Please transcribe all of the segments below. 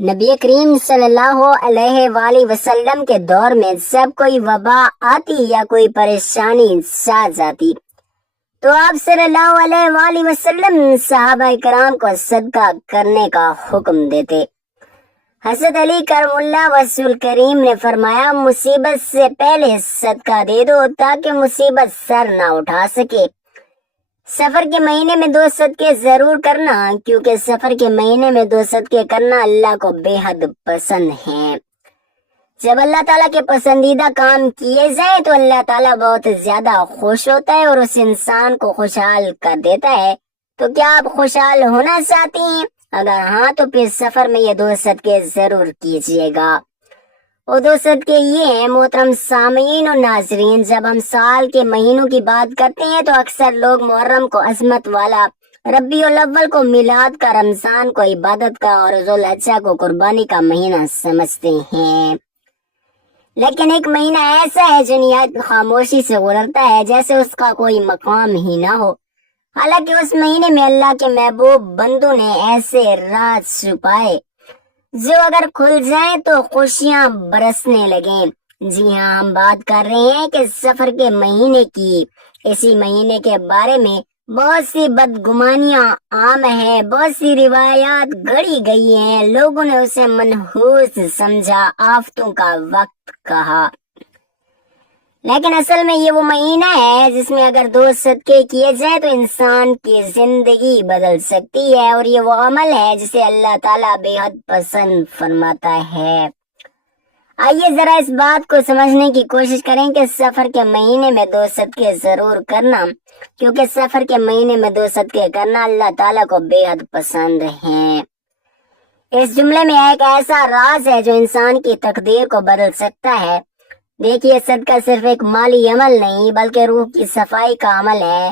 نبی کریم صلی اللہ علیہ وآلہ وسلم کے دور میں جب کوئی وبا آتی یا کوئی پریشانی ساتھ جاتی تو آپ صلی اللہ علیہ وآلہ وسلم صحابہ کرام کو صدقہ کرنے کا حکم دیتے۔ حضرت علی کرم اللہ وجہہ الکریم نے فرمایا، مصیبت سے پہلے صدقہ دے دو تاکہ مصیبت سر نہ اٹھا سکے۔ سفر کے مہینے میں 2 صدقے ضرور کرنا، کیونکہ سفر کے مہینے میں 2 صدقے کرنا اللہ کو بے حد پسند ہیں۔ جب اللہ تعالیٰ کے پسندیدہ کام کیے جائیں تو اللہ تعالیٰ بہت زیادہ خوش ہوتا ہے اور اس انسان کو خوشحال کر دیتا ہے۔ تو کیا آپ خوشحال ہونا چاہتی ہیں؟ اگر ہاں تو پھر سفر میں یہ 2 صدقے ضرور کیجیے گا۔ وہ 2 صدقے یہ ہیں، محترم سامعین و ناظرین، جب ہم سال کے مہینوں کی بات کرتے ہیں تو اکثر لوگ محرم کو عظمت والا، ربیع الاول کو میلاد کا، رمضان کو عبادت کا اور ذوالحجہ کو قربانی کا مہینہ سمجھتے ہیں۔ لیکن ایک مہینہ ایسا ہے جو نہایت خاموشی سے گزرتا ہے، جیسے اس کا کوئی مقام ہی نہ ہو۔ حالانکہ اس مہینے میں اللہ کے محبوب بندوں نے ایسے راز چھپائے جو اگر کھل جائیں تو خوشیاں برسنے لگیں۔ جی ہاں، ہم بات کر رہے ہیں کہ سفر کے مہینے کی۔ اسی مہینے کے بارے میں بہت سی بدگمانیاں عام ہیں، بہت سی روایات گڑی گئی ہیں، لوگوں نے اسے منحوس سمجھا، آفتوں کا وقت کہا۔ لیکن اصل میں یہ وہ مہینہ ہے جس میں اگر 2 صدقے کیے جائیں تو انسان کی زندگی بدل سکتی ہے، اور یہ وہ عمل ہے جسے اللہ تعالیٰ بے حد پسند فرماتا ہے۔ آئیے ذرا اس بات کو سمجھنے کی کوشش کریں کہ سفر کے مہینے میں 2 صدقے ضرور کرنا، کیونکہ سفر کے مہینے میں 2 صدقے کرنا اللہ تعالیٰ کو بے حد پسند ہیں۔ اس جملے میں ایک ایسا راز ہے جو انسان کی تقدیر کو بدل سکتا ہے۔ دیکھیے، صدقہ صرف ایک مالی عمل نہیں بلکہ روح کی صفائی کا عمل ہے۔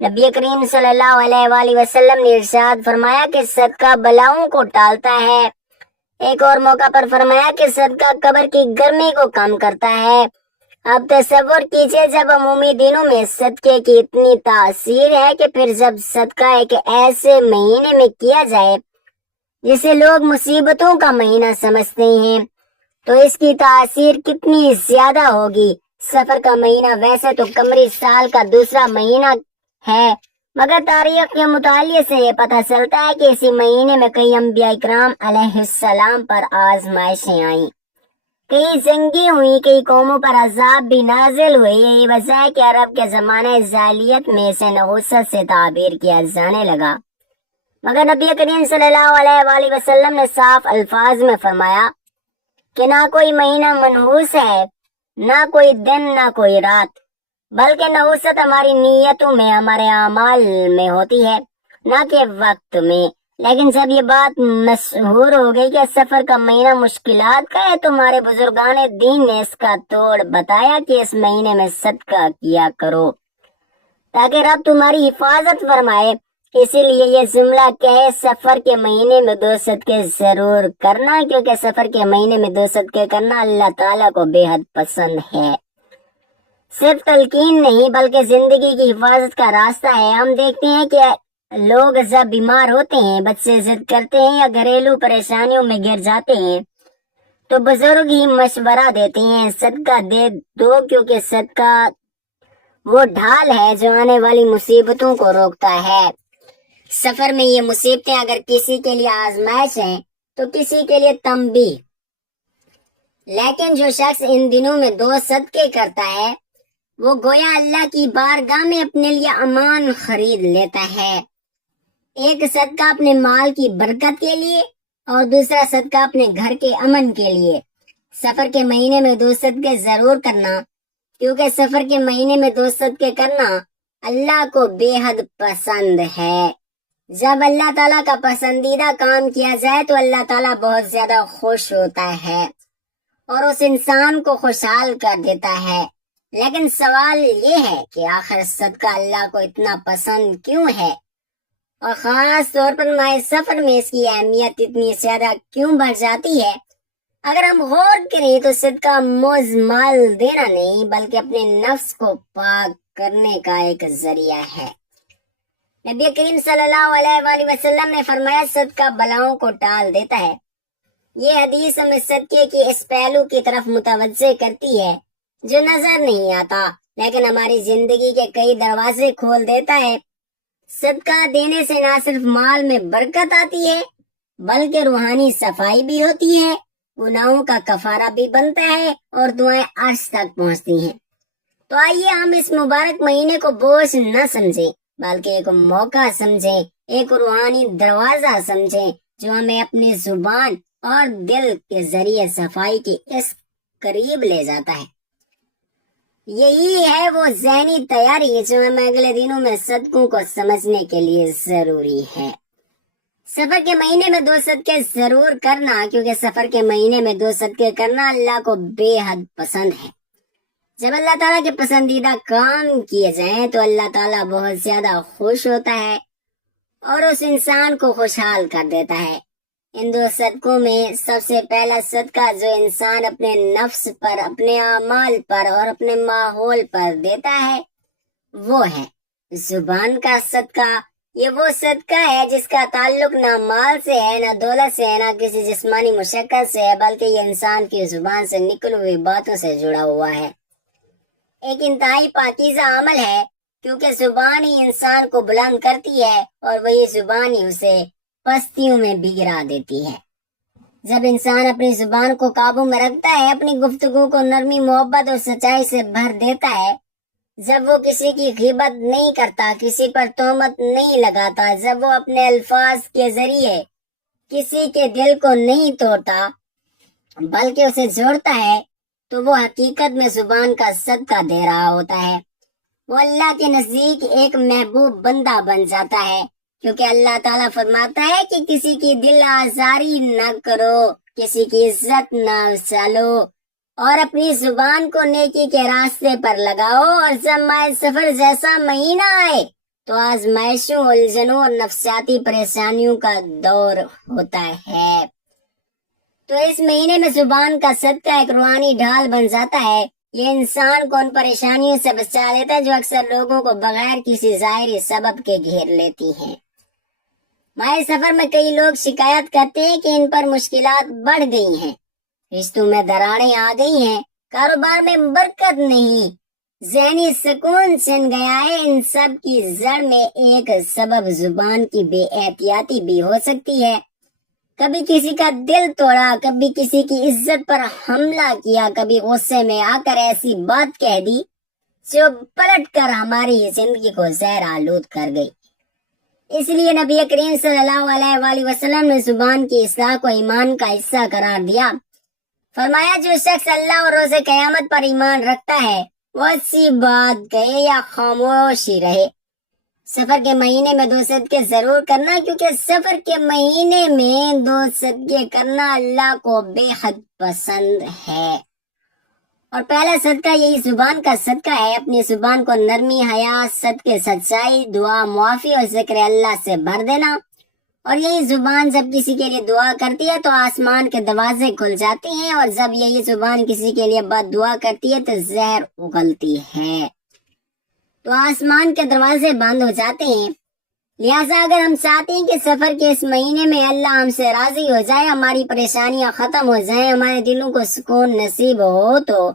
نبی کریم صلی اللہ علیہ وآلہ وسلم نے ارشاد فرمایا کہ صدقہ بلاؤں کو ٹالتا ہے۔ ایک اور موقع پر فرمایا کہ صدقہ قبر کی گرمی کو کم کرتا ہے۔ اب تصور کیجئے، جب عمومی دنوں میں صدقے کی اتنی تاثیر ہے کہ پھر جب صدقہ ایک ایسے مہینے میں کیا جائے جسے لوگ مصیبتوں کا مہینہ سمجھتے ہیں تو اس کی تاثیر کتنی زیادہ ہوگی۔ سفر کا مہینہ ویسے تو قمری سال کا دوسرا مہینہ ہے، مگر تاریخ کے مطالعے سے یہ پتہ چلتا ہے کہ اسی مہینے میں کئی انبیاء کرام علیہ السلام پر آزمائشیں آئیں، کئی جنگیں ہوئی، کئی قوموں پر عذاب بھی نازل ہوئے۔ یہی وجہ ہے کہ عرب کے زمانے جاہلیت میں اسے نحوست سے تعبیر کیا جانے لگا، مگر نبی کریم صلی اللہ علیہ وآلہ وسلم نے صاف الفاظ میں فرمایا کہ نہ کوئی مہینہ منحوس ہے، نہ کوئی دن، نہ کوئی رات، بلکہ نحوست ہماری نیتوں میں، ہمارے اعمال میں ہوتی ہے، نہ کہ وقت میں۔ لیکن جب یہ بات مشہور ہو گئی کہ سفر کا مہینہ مشکلات کا ہے تو ہمارے بزرگان دین نے اس کا توڑ بتایا کہ اس مہینے میں صدقہ کیا کرو تاکہ رب تمہاری حفاظت فرمائے۔ اسی لیے یہ جملہ کہے، سفر کے مہینے میں 2 صدقے ضرور کرنا، کیونکہ سفر کے مہینے میں 2 صدقے کرنا اللہ تعالیٰ کو بے حد پسند ہے۔ صرف تلقین نہیں بلکہ زندگی کی حفاظت کا راستہ ہے۔ ہم دیکھتے ہیں کہ لوگ جب بیمار ہوتے ہیں، بچے ضد کرتے ہیں یا گھریلو پریشانیوں میں گر جاتے ہیں تو بزرگ ہی مشورہ دیتے ہیں، صدقہ دے دو، کیونکہ صدقہ وہ ڈھال ہے جو آنے والی مصیبتوں کو روکتا ہے۔ سفر میں یہ مصیبتیں اگر کسی کے لیے آزمائش ہیں تو کسی کے لیے تنبیہ۔ لیکن جو شخص ان دنوں میں 2 صدقے کرتا ہے وہ گویا اللہ کی بارگاہ میں اپنے لیے امان خرید لیتا ہے۔ ایک صدقہ اپنے مال کی برکت کے لیے اور دوسرا صدقہ اپنے گھر کے امن کے لیے۔ سفر کے مہینے میں 2 صدقے ضرور کرنا، کیونکہ سفر کے مہینے میں 2 صدقے کرنا اللہ کو بے حد پسند ہے۔ جب اللہ تعالیٰ کا پسندیدہ کام کیا جائے تو اللہ تعالیٰ بہت زیادہ خوش ہوتا ہے اور اس انسان کو خوشحال کر دیتا ہے۔ لیکن سوال یہ ہے کہ آخر صدقہ اللہ کو اتنا پسند کیوں ہے، اور خاص طور پر ماہ سفر میں اس کی اہمیت اتنی زیادہ کیوں بڑھ جاتی ہے؟ اگر ہم غور کریں تو صدقہ موز مال دینا نہیں بلکہ اپنے نفس کو پاک کرنے کا ایک ذریعہ ہے۔ نبی کریم صلی اللہ علیہ وآلہ وسلم نے فرمایا، صدقہ بلاؤں کو ٹال دیتا ہے۔ یہ حدیث ہمیں صدقے کی اس پہلو کی طرف متوجہ کرتی ہے جو نظر نہیں آتا لیکن ہماری زندگی کے کئی دروازے کھول دیتا ہے۔ صدقہ دینے سے نہ صرف مال میں برکت آتی ہے بلکہ روحانی صفائی بھی ہوتی ہے، گناہوں کا کفارہ بھی بنتا ہے اور دعائیں عرش تک پہنچتی ہیں۔ تو آئیے ہم اس مبارک مہینے کو بوجھ نہ سمجھیں بلکہ ایک موقع سمجھیں، ایک روحانی دروازہ سمجھیں جو ہمیں اپنی زبان اور دل کے ذریعے صفائی کے اس قریب لے جاتا ہے۔ یہی ہے وہ ذہنی تیاری جو ہمیں اگلے دنوں میں صدقوں کو سمجھنے کے لیے ضروری ہے۔ سفر کے مہینے میں 2 صدقے ضرور کرنا، کیونکہ سفر کے مہینے میں 2 صدقے کرنا اللہ کو بے حد پسند ہے۔ جب اللہ تعالیٰ کے پسندیدہ کام کیے جائیں تو اللہ تعالیٰ بہت زیادہ خوش ہوتا ہے اور اس انسان کو خوشحال کر دیتا ہے۔ ان 2 صدقوں میں سب سے پہلا صدقہ جو انسان اپنے نفس پر، اپنے اعمال پر اور اپنے ماحول پر دیتا ہے وہ ہے زبان کا صدقہ۔ یہ وہ صدقہ ہے جس کا تعلق نہ مال سے ہے، نہ دولت سے ہے، نہ کسی جسمانی مشقت سے ہے، بلکہ یہ انسان کی زبان سے نکلی ہوئی باتوں سے جڑا ہوا ہے۔ ایک انتہائی پاکیزہ عمل ہے کیونکہ زبان ہی انسان کو بلند کرتی ہے اور وہی زبان ہی اسے پستیوں میں بھی گرا دیتی ہے۔ جب انسان اپنی زبان کو قابو میں رکھتا ہے، اپنی گفتگو کو نرمی، محبت اور سچائی سے بھر دیتا ہے، جب وہ کسی کی غیبت نہیں کرتا، کسی پر تہمت نہیں لگاتا، جب وہ اپنے الفاظ کے ذریعے کسی کے دل کو نہیں توڑتا بلکہ اسے جوڑتا ہے، تو وہ حقیقت میں زبان کا صدقہ دے رہا ہوتا ہے۔ وہ اللہ کے نزدیک ایک محبوب بندہ بن جاتا ہے، کیونکہ اللہ تعالیٰ فرماتا ہے کہ کسی کی دل آزاری نہ کرو، کسی کی عزت نہ چلو اور اپنی زبان کو نیکی کے راستے پر لگاؤ، اور جب ماہ سفر جیسا مہینہ آئے تو آزمائشوں، الجھنوں اور نفسیاتی پریشانیوں کا دور ہوتا ہے۔ تو اس مہینے میں زبان کا صدقہ ایک روحانی ڈھال بن جاتا ہے۔ یہ انسان کو ان پریشانیوں سے بچا لیتا ہے جو اکثر لوگوں کو بغیر کسی ظاہری سبب کے گھیر لیتی ہیں۔ ماہ سفر میں کئی لوگ شکایت کرتے ہیں کہ ان پر مشکلات بڑھ گئی ہیں، رشتوں میں دراڑیں آ گئی ہیں، کاروبار میں برکت نہیں، ذہنی سکون چھن گیا ہے۔ ان سب کی جڑ میں ایک سبب زبان کی بے احتیاطی بھی ہو سکتی ہے۔ کبھی کسی کا دل توڑا، کبھی کسی کی عزت پر حملہ کیا، کبھی غصے میں آ کر ایسی بات کہہ دی جو پلٹ کر ہماری زندگی کو زہر آلود کر گئی۔ اس لیے نبی کریم صلی اللہ علیہ وآلہ وسلم نے زبان کی اصلاح کو ایمان کا حصہ قرار دیا۔ فرمایا جو شخص اللہ اور روز قیامت پر ایمان رکھتا ہے وہ اچھی بات کہے یا خاموشی رہے۔ سفر کے مہینے میں 2 صدقے ضرور کرنا، کیونکہ سفر کے مہینے میں 2 صدقے کرنا اللہ کو بے حد پسند ہے۔ اور پہلا صدقہ یہی زبان کا صدقہ ہے۔ اپنی زبان کو نرمی، حیا، صدقے، سچائی، دعا، معافی اور ذکر اللہ سے بھر دینا۔ اور یہی زبان جب کسی کے لیے دعا کرتی ہے تو آسمان کے دروازے کھل جاتے ہیں، اور جب یہی زبان کسی کے لیے بد دعا کرتی ہے تو زہر اگلتی ہے، تو آسمان کے دروازے بند ہو جاتے ہیں۔ لہٰذا اگر ہم چاہتے ہیں کہ سفر کے اس مہینے میں اللہ ہم سے راضی ہو جائے، ہماری پریشانیاں ختم ہو جائیں، ہمارے دلوں کو سکون نصیب ہو، تو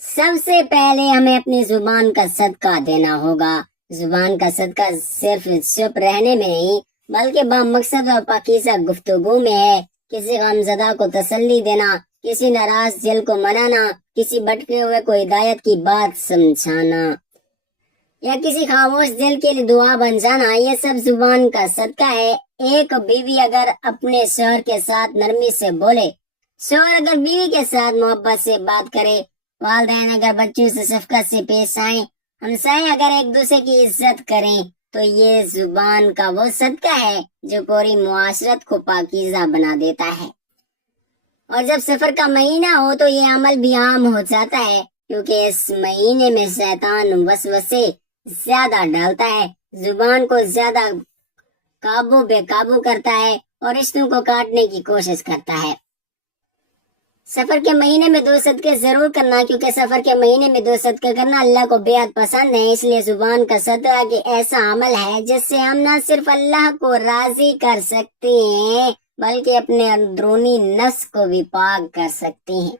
سب سے پہلے ہمیں اپنی زبان کا صدقہ دینا ہوگا۔ زبان کا صدقہ صرف چپ رہنے میں نہیں بلکہ با مقصد اور پاکیزہ گفتگو میں ہے۔ کسی غمزدہ کو تسلی دینا، کسی ناراض دل کو منانا، کسی بھٹکے ہوئے کو ہدایت کی بات سمجھانا یا کسی خاموش دل کے لیے دعا بن جانا، یہ سب زبان کا صدقہ ہے۔ ایک بیوی اگر اپنے شوہر کے ساتھ نرمی سے بولے، شوہر اگر بیوی کے ساتھ محبت سے بات کرے، والدین اگر بچوں سے شفقت سے پیش آئیں، ہمسائے اگر ایک دوسرے کی عزت کریں، تو یہ زبان کا وہ صدقہ ہے جو پوری معاشرت کو پاکیزہ بنا دیتا ہے۔ اور جب سفر کا مہینہ ہو تو یہ عمل بھی عام ہو جاتا ہے، کیونکہ اس مہینے میں شیطان وسوسے زیادہ ڈالتا ہے، زبان کو زیادہ بے قابو کرتا ہے اور رشتوں کو کاٹنے کی کوشش کرتا ہے۔ سفر کے مہینے میں 2 صدقے ضرور کرنا، کیونکہ سفر کے مہینے میں 2 صدقے کرنا اللہ کو بے حد پسند ہے۔ اس لیے زبان کا صدقہ کہ ایسا عمل ہے جس سے ہم نہ صرف اللہ کو راضی کر سکتے ہیں بلکہ اپنے اندرونی نفس کو بھی پاک کر سکتے ہیں۔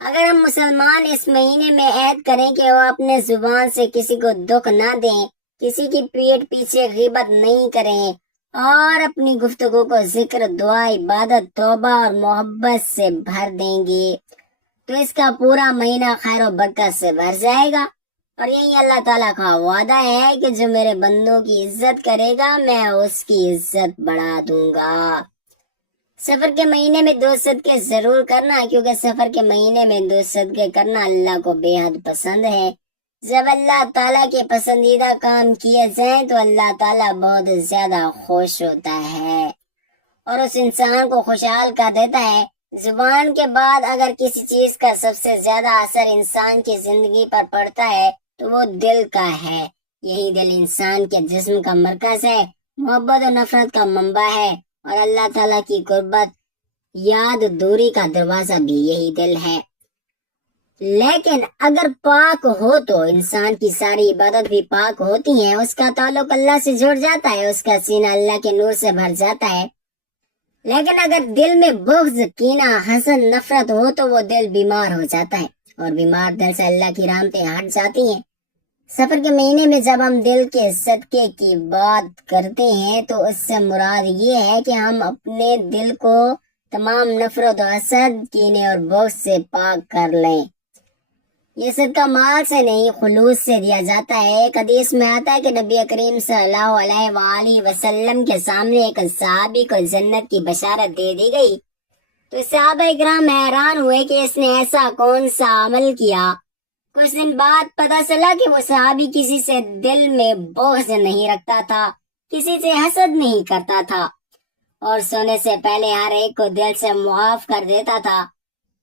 اگر ہم مسلمان اس مہینے میں عہد کریں کہ وہ اپنے زبان سے کسی کو دکھ نہ دیں، کسی کی پیٹھ پیچھے غیبت نہیں کریں اور اپنی گفتگو کو ذکر، دعا، عبادت، توبہ اور محبت سے بھر دیں گے تو اس کا پورا مہینہ خیر و برکت سے بھر جائے گا۔ اور یہی اللہ تعالیٰ کا وعدہ ہے کہ جو میرے بندوں کی عزت کرے گا میں اس کی عزت بڑھا دوں گا۔ سفر کے مہینے میں 2 صدقے ضرور کرنا، کیونکہ سفر کے مہینے میں 2 صدقے کرنا اللہ کو بے حد پسند ہے۔ جب اللہ تعالیٰ کے پسندیدہ کام کیے جائیں تو اللہ تعالیٰ بہت زیادہ خوش ہوتا ہے اور اس انسان کو خوشحال کر دیتا ہے۔ زبان کے بعد اگر کسی چیز کا سب سے زیادہ اثر انسان کی زندگی پر پڑتا ہے تو وہ دل کا ہے۔ یہی دل انسان کے جسم کا مرکز ہے، محبت و نفرت کا منبع ہے، اور اللہ تعالیٰ کی قربت، یاد، دوری کا دروازہ بھی یہی دل ہے۔ لیکن اگر پاک ہو تو انسان کی ساری عبادت بھی پاک ہوتی ہیں، اس کا تعلق اللہ سے جڑ جاتا ہے، اس کا سینہ اللہ کے نور سے بھر جاتا ہے۔ لیکن اگر دل میں بغض، کینہ، حسد، نفرت ہو تو وہ دل بیمار ہو جاتا ہے، اور بیمار دل سے اللہ کی رحمتیں ہٹ جاتی ہیں۔ سفر کے مہینے میں جب ہم دل کے صدقے کی بات کرتے ہیں تو اس سے مراد یہ ہے کہ ہم اپنے دل کو تمام نفرت و حسد، کینے اور بغض سے پاک کر لیں۔ یہ صدقہ مال سے نہیں، خلوص سے دیا جاتا ہے۔ ایک حدیث میں آتا ہے کہ نبی کریم صلی اللہ علیہ وآلہ وسلم کے سامنے ایک صحابی کو جنت کی بشارت دے دی گئی تو صحابہ اکرام حیران ہوئے کہ اس نے ایسا کون سا عمل کیا۔ کچھ دن بعد پتہ چلا کہ وہ صحابی کسی سے دل میں بغض نہیں رکھتا تھا، کسی سے حسد نہیں کرتا تھا، اور سونے سے پہلے ہر ایک کو دل سے معاف کر دیتا تھا۔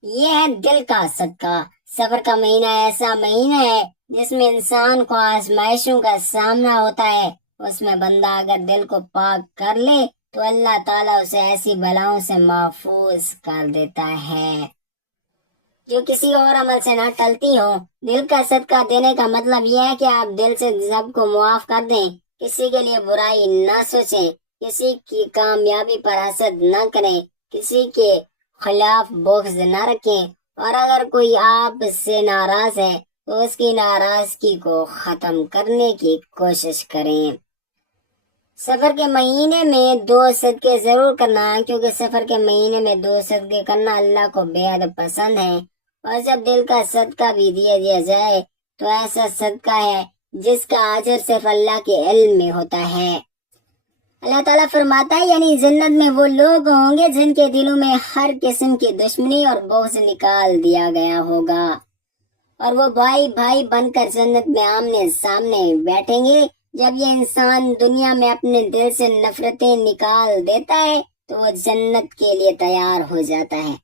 یہ ہے دل کا صدقہ۔ سفر کا مہینہ ایسا مہینہ ہے جس میں انسان کو آزمائشوں کا سامنا ہوتا ہے۔ اس میں بندہ اگر دل کو پاک کر لے تو اللہ تعالیٰ اسے ایسی بلاؤں سے محفوظ کر دیتا ہے جو کسی اور عمل سے نہ ٹلتی ہو۔ دل کا صدقہ دینے کا مطلب یہ ہے کہ آپ دل سے سب کو معاف کر دیں، کسی کے لیے برائی نہ سوچیں، کسی کی کامیابی پر حسد نہ کریں، کسی کے خلاف بغض نہ رکھیں، اور اگر کوئی آپ سے ناراض ہے تو اس کی ناراضگی کو ختم کرنے کی کوشش کریں۔ سفر کے مہینے میں 2 صدقے ضرور کرنا، کیونکہ سفر کے مہینے میں 2 صدقے کرنا اللہ کو بے حد پسند ہے، اور جب دل کا صدقہ بھی دیا جائے تو ایسا صدقہ ہے جس کا اجر صرف اللہ کے علم میں ہوتا ہے۔ اللہ تعالیٰ فرماتا ہے یعنی جنت میں وہ لوگ ہوں گے جن کے دلوں میں ہر قسم کی دشمنی اور بغض نکال دیا گیا ہوگا، اور وہ بھائی بھائی بن کر جنت میں آمنے سامنے بیٹھیں گے۔ جب یہ انسان دنیا میں اپنے دل سے نفرتیں نکال دیتا ہے تو وہ جنت کے لیے تیار ہو جاتا ہے۔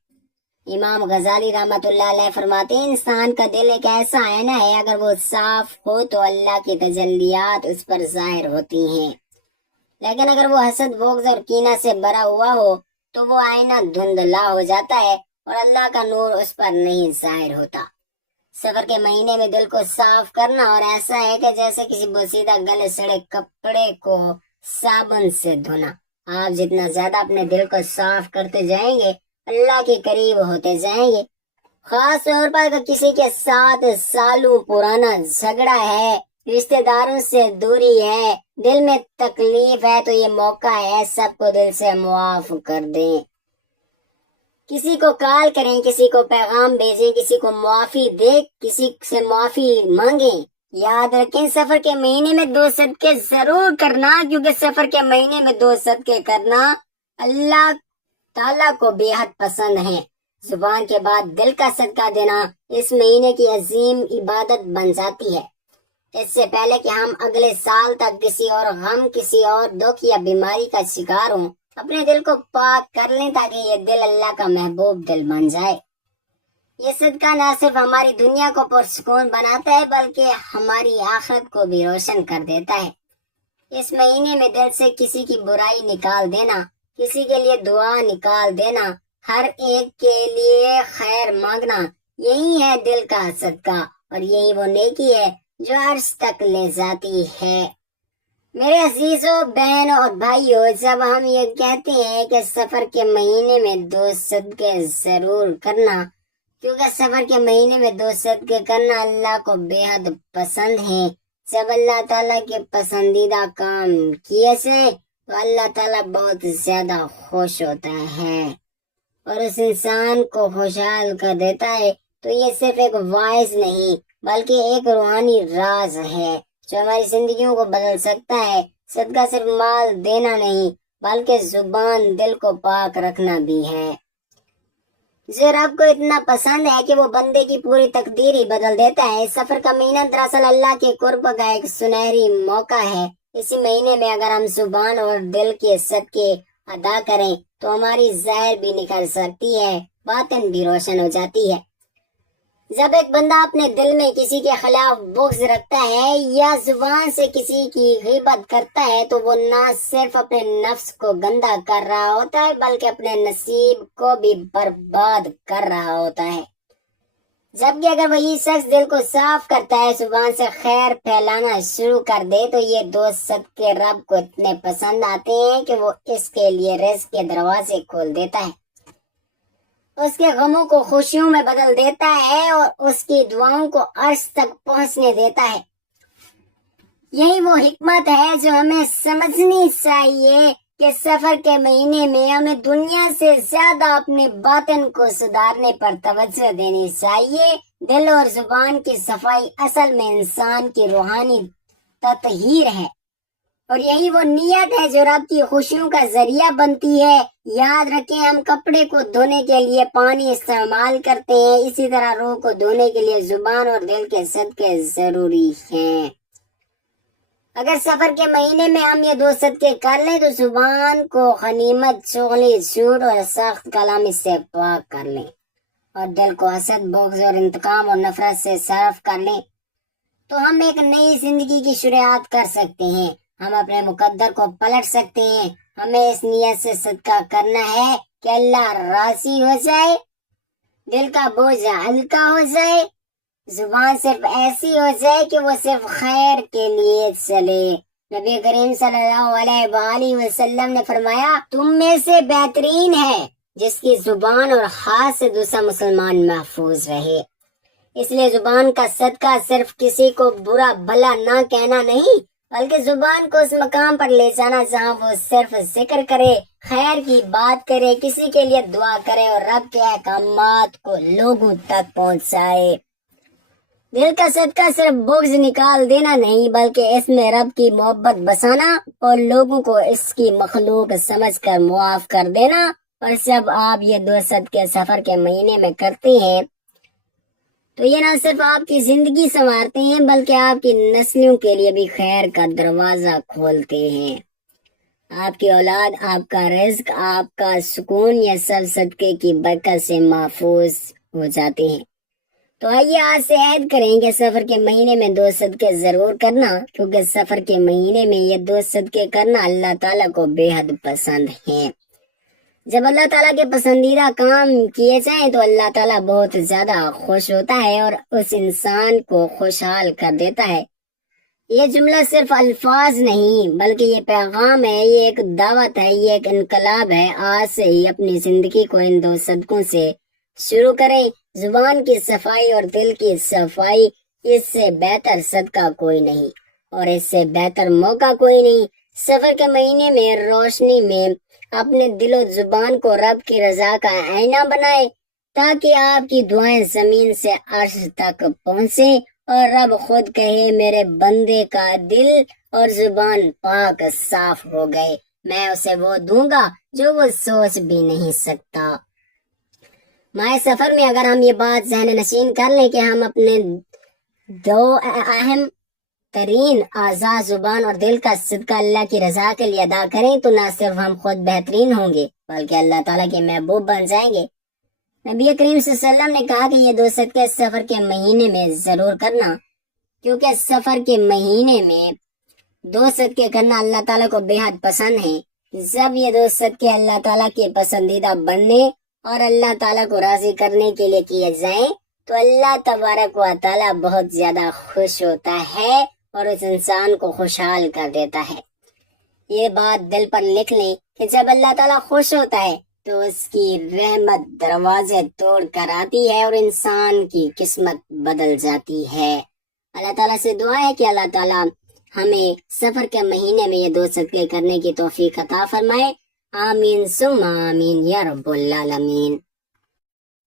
امام غزالی رحمۃ اللہ علیہ فرماتے ہیں انسان کا دل ایک ایسا آئینہ ہے، اگر وہ صاف ہو تو اللہ کی تجلیات اس پر ظاہر ہوتی ہیں، لیکن اگر وہ حسد، بغض اور کینہ سے بھرا ہوا ہو تو وہ آئینہ دھندلا ہو جاتا ہے اور اللہ کا نور اس پر نہیں ظاہر ہوتا۔ سفر کے مہینے میں دل کو صاف کرنا اور ایسا ہے کہ جیسے کسی بوسیدہ گلے سڑے کپڑے کو صابن سے دھونا۔ آپ جتنا زیادہ اپنے دل کو صاف کرتے جائیں گے اللہ کے قریب ہوتے جائیں گے۔ خاص طور پر اگر کسی کے ساتھ سالوں پرانا جھگڑا ہے، رشتہ داروں سے دوری ہے، دل میں تکلیف ہے تو یہ موقع ہے سب کو دل سے معاف کر دیں۔ کسی کو کال کریں، کسی کو پیغام بھیجیں، کسی کو معافی دیں، کسی سے معافی مانگیں۔ یاد رکھیں سفر کے مہینے میں 2 صدقے ضرور کرنا، کیونکہ سفر کے مہینے میں 2 صدقے کرنا اللہ تعالیٰ کو بے حد پسند ہے۔ زبان کے بعد دل کا صدقہ دینا اس مہینے کی عظیم عبادت بن جاتی ہے۔ اس سے پہلے کہ ہم اگلے سال تک کسی اور غم، کسی اور دکھ یا بیماری کا شکار ہوں، اپنے دل کو پاک کر لیں تاکہ یہ دل اللہ کا محبوب دل بن جائے۔ یہ صدقہ نہ صرف ہماری دنیا کو پرسکون بناتا ہے بلکہ ہماری آخرت کو بھی روشن کر دیتا ہے۔ اس مہینے میں دل سے کسی کی برائی نکال دینا، کسی کے لیے دعا نکال دینا، ہر ایک کے لیے خیر مانگنا، یہی ہے دل کا صدقہ، اور یہی وہ نیکی ہے جو عرش تک لے جاتی ہے۔ میرے عزیزوں، بہنوں اور بھائیوں، جب ہم یہ کہتے ہیں کہ سفر کے مہینے میں 2 صدقے ضرور کرنا، کیونکہ سفر کے مہینے میں 2 صدقے کرنا اللہ کو بے حد پسند ہے۔ جب اللہ تعالیٰ کے پسندیدہ کام کیے جائیں تو اللہ تعالیٰ بہت زیادہ خوش ہوتا ہے اور اس انسان کو خوشحال کر دیتا ہے۔ تو یہ صرف ایک وعظ نہیں بلکہ ایک روحانی راز ہے جو ہماری زندگیوں کو بدل سکتا ہے۔ صدقہ صرف مال دینا نہیں بلکہ زبان دل کو پاک رکھنا بھی ہے۔ جو رب کو اتنا پسند ہے کہ وہ بندے کی پوری تقدیر ہی بدل دیتا ہے۔ سفر کا مہینہ دراصل اللہ کے قرب کا ایک سنہری موقع ہے۔ اسی مہینے میں اگر ہم زبان اور دل کے صدقے ادا کریں تو ہماری ظاہر بھی نکھر سکتی ہے، باطن بھی روشن ہو جاتی ہے۔ جب ایک بندہ اپنے دل میں کسی کے خلاف بغض رکھتا ہے یا زبان سے کسی کی غیبت کرتا ہے تو وہ نہ صرف اپنے نفس کو گندا کر رہا ہوتا ہے بلکہ اپنے نصیب کو بھی برباد کر رہا ہوتا ہے۔ جبکہ اگر وہی شخص دل کو صاف کرتا ہے، زبان سے خیر پھیلانا شروع کر دے، تو یہ 2 صدقے رب کو اتنے پسند آتے ہیں کہ وہ اس کے لیے رزق کے دروازے کھول دیتا ہے، اس کے غموں کو خوشیوں میں بدل دیتا ہے اور اس کی دعاؤں کو عرش تک پہنچنے دیتا ہے۔ یہی وہ حکمت ہے جو ہمیں سمجھنی چاہیے کہ سفر کے مہینے میں ہمیں دنیا سے زیادہ اپنے باطن کو سدھارنے پر توجہ دینی چاہیے۔ دل اور زبان کی صفائی اصل میں انسان کی روحانی تطہیر ہے اور یہی وہ نیت ہے جو رب کی خوشیوں کا ذریعہ بنتی ہے۔ یاد رکھیں، ہم کپڑے کو دھونے کے لیے پانی استعمال کرتے ہیں، اسی طرح روح کو دھونے کے لیے زبان اور دل کے صدقے ضروری ہیں۔ اگر سفر کے مہینے میں ہم یہ 2 صدقے کر لیں تو زبان کو غنیمت، چغلی، جھوٹ اور سخت کلامی سے پاک کر لیں اور دل کو حسد، بغض اور انتقام اور نفرت سے صاف کر لیں تو ہم ایک نئی زندگی کی شروعات کر سکتے ہیں۔ ہم اپنے مقدر کو پلٹ سکتے ہیں۔ ہمیں اس نیت سے صدقہ کرنا ہے کہ اللہ راضی ہو جائے، دل کا بوجھ ہلکا ہو جائے، زبان صرف ایسی ہو جائے کہ وہ صرف خیر کے لیے چلے۔ نبی کریم صلی اللہ علیہ وآلہ وسلم نے فرمایا، تم میں سے بہترین ہے جس کی زبان اور ہاتھ سے دوسرا مسلمان محفوظ رہے۔ اس لیے زبان کا صدقہ صرف کسی کو برا بھلا نہ کہنا نہیں بلکہ زبان کو اس مقام پر لے جانا جہاں وہ صرف ذکر کرے، خیر کی بات کرے، کسی کے لیے دعا کرے اور رب کے احکامات کو لوگوں تک پہنچائے۔ دل کا صدقہ صرف بغض نکال دینا نہیں بلکہ اس میں رب کی محبت بسانا اور لوگوں کو اس کی مخلوق سمجھ کر معاف کر دینا۔ اور جب آپ یہ 2 صدقے سفر کے مہینے میں کرتے ہیں تو یہ نہ صرف آپ کی زندگی سنوارتے ہیں بلکہ آپ کی نسلوں کے لیے بھی خیر کا دروازہ کھولتے ہیں۔ آپ کی اولاد، آپ کا رزق، آپ کا سکون یہ سب صدقے کی برکت سے محفوظ ہو جاتے ہیں۔ تو آئیے آج سے عہد کریں کہ سفر کے مہینے میں 2 صدقے ضرور کرنا، کیونکہ سفر کے مہینے میں یہ 2 صدقے کرنا اللہ تعالیٰ کو بے حد پسند ہے۔ جب اللہ تعالیٰ کے پسندیدہ کام کیے جائیں تو اللہ تعالیٰ بہت زیادہ خوش ہوتا ہے اور اس انسان کو خوشحال کر دیتا ہے۔ یہ جملہ صرف الفاظ نہیں بلکہ یہ پیغام ہے، یہ ایک دعوت ہے، یہ ایک انقلاب ہے۔ آج سے ہی اپنی زندگی کو ان 2 صدقوں سے شروع کریں۔ زبان کی صفائی اور دل کی صفائی، اس سے بہتر صدقہ کوئی نہیں اور اس سے بہتر موقع کوئی نہیں۔ سفر کے مہینے میں روشنی میں اپنے دل و زبان کو رب کی رضا کا آئینہ بنائے تاکہ آپ کی دعائیں زمین سے عرش تک پہنچیں اور رب خود کہے، میرے بندے کا دل اور زبان پاک صاف ہو گئے، میں اسے وہ دوں گا جو وہ سوچ بھی نہیں سکتا۔ ماہ سفر میں اگر ہم یہ بات ذہن نشین کر لیں کہ ہم اپنے 2 اہم ترین اعضاء زبان اور دل کا صدقہ اللہ کی رضا کے لیے ادا کریں تو نہ صرف ہم خود بہترین ہوں گے بلکہ اللہ تعالیٰ کے محبوب بن جائیں گے۔ نبی کریم صلی اللہ علیہ وسلم نے کہا کہ یہ 2 صدقے سفر کے مہینے میں ضرور کرنا، کیونکہ سفر کے مہینے میں 2 صدقے کرنا اللہ تعالیٰ کو بے حد پسند ہے۔ جب یہ 2 صدقے اللہ تعالیٰ کے پسندیدہ بننے اور اللہ تعالیٰ کو راضی کرنے کے لیے کیے جائیں تو اللہ تبارک و تعالیٰ بہت زیادہ خوش ہوتا ہے اور اس انسان کو خوشحال کر دیتا ہے۔ یہ بات دل پر لکھ لیں کہ جب اللہ تعالیٰ خوش ہوتا ہے تو اس کی رحمت دروازے توڑ کر آتی ہے اور انسان کی قسمت بدل جاتی ہے۔ اللہ تعالیٰ سے دعا ہے کہ اللہ تعالیٰ ہمیں سفر کے مہینے میں یہ 2 صدقے کرنے کی توفیق عطا فرمائے۔ آمین ثم آمین یا رب العالمین۔